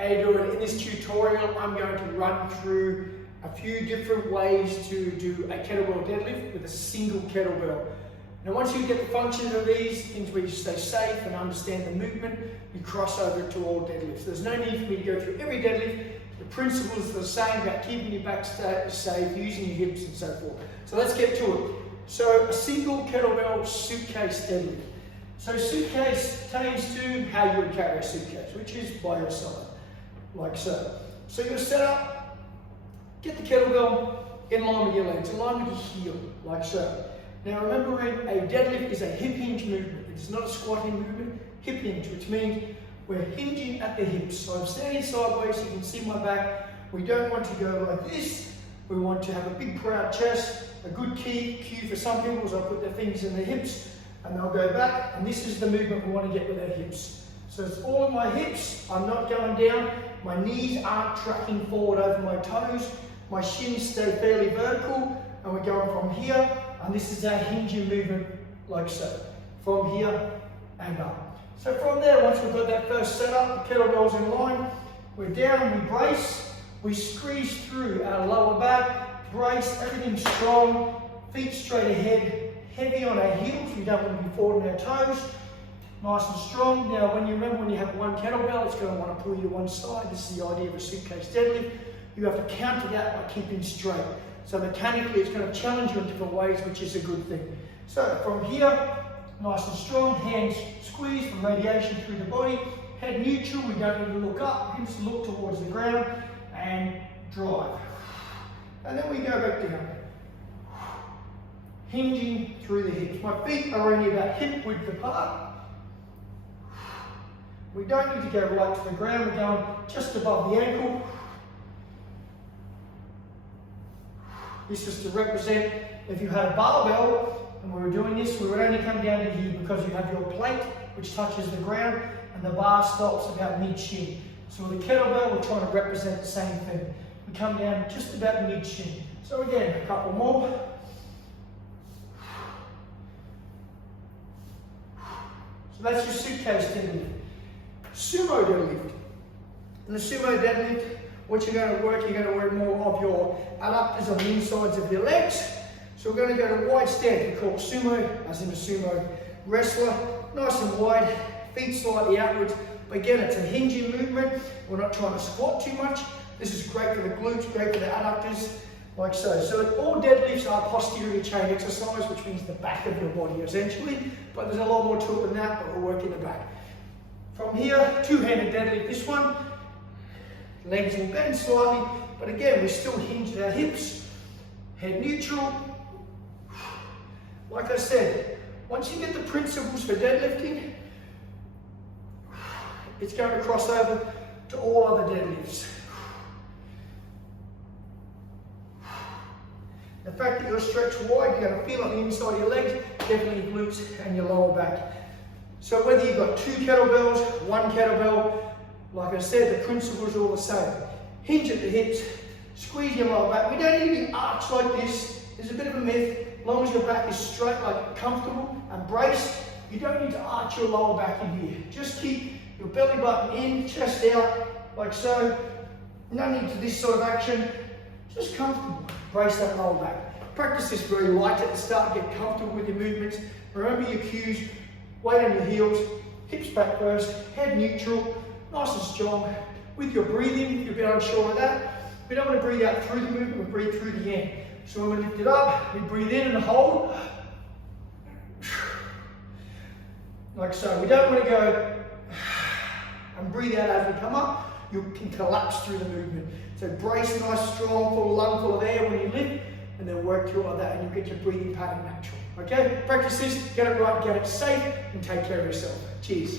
How you doing? In this tutorial, I'm going to run through a few different ways to do a kettlebell deadlift with a single kettlebell. Now, once you get the function of these things where you stay safe and understand the movement, you cross over to all deadlifts. There's no need for me to go through every deadlift. The principles are the same about keeping your back safe, using your hips and so forth. So let's get to it. So a single kettlebell suitcase deadlift. So suitcase pertains to how you would carry a suitcase, which is by your side, like so. So you'll set up, get the kettlebell in line with your legs, in line with your heel, like so. Now remembering, a deadlift is a hip hinge movement. It's not a squatting movement, hip hinge, which means we're hinging at the hips. So I'm standing sideways, you can see my back. We don't want to go like this. We want to have a big proud chest. A good cue for some people is I'll put their fingers in their hips and they'll go back, and this is the movement we want to get with our hips. So it's all of my hips, I'm not going down, my knees aren't tracking forward over my toes, my shins stay fairly vertical, and we're going from here, and this is our hinging movement, like so, from here and up. So from there, once we've got that first set up, the kettlebell's in line, we're down, we brace, we squeeze through our lower back, brace, everything's strong, feet straight ahead, heavy on our heels, we don't want to be forward on our toes, nice and strong. Now when you have one kettlebell, it's going to want to pull you to one side. This is the idea of a suitcase deadlift. You have to counter that by keeping straight. So mechanically it's going to challenge you in different ways, which is a good thing. So from here, nice and strong, hands squeeze for radiation through the body, head neutral, we don't need to look up, hips look towards the ground, and drive. And then we go back down. Hinging through the hips. My feet are only about hip width apart. We don't need to go right to the ground, we're going just above the ankle. This is to represent if you had a barbell and we were doing this, we would only come down to here because you have your plate which touches the ground and the bar stops about mid-shin. So with a kettlebell, we're trying to represent the same thing. We come down just about mid-shin. So again, a couple more. So that's your suitcase deadlift. Sumo deadlift. In the sumo deadlift, what you're going to work more of your adductors on the insides of your legs. So we're going to go to wide stance. We call it sumo, as in a sumo wrestler. Nice and wide, feet slightly outwards. But again, it's a hinging movement. We're not trying to squat too much. This is great for the glutes, great for the adductors, like so. So all deadlifts are posterior chain exercise, which means the back of your body essentially. But there's a lot more to it than that, but we'll work in the back. From here, two-handed deadlift, this one. Legs will bend slightly, but again, we still hinge at our hips. Head neutral. Like I said, once you get the principles for deadlifting, it's going to cross over to all other deadlifts. The fact that you're stretched wide, you're going to feel on the inside of your legs, definitely your glutes and your lower back. So whether you've got two kettlebells, one kettlebell, like I said, the principles are all the same. Hinge at the hips, squeeze your lower back. We don't need to be arched like this. There's a bit of a myth. As long as your back is straight, like comfortable and braced, you don't need to arch your lower back in here. Just keep your belly button in, chest out, like so. No need to this sort of action. Just comfortable. Brace that lower back. Practice this very light at the start. Get comfortable with your movements. Remember your cues. Weight on your heels. Hips back first. Head neutral. Nice and strong. With your breathing, if you're a bit unsure of that, we don't want to breathe out through the movement, we breathe through the end. So when we lift it up, we breathe in and hold. Like so. We don't want to go and breathe out as we come up. You can collapse through the movement. So brace nice, strong, full lung full of air when you lift, and then work through like that, and you get your breathing pattern natural. Okay? Practice this, get it right, get it safe, and take care of yourself. Cheers.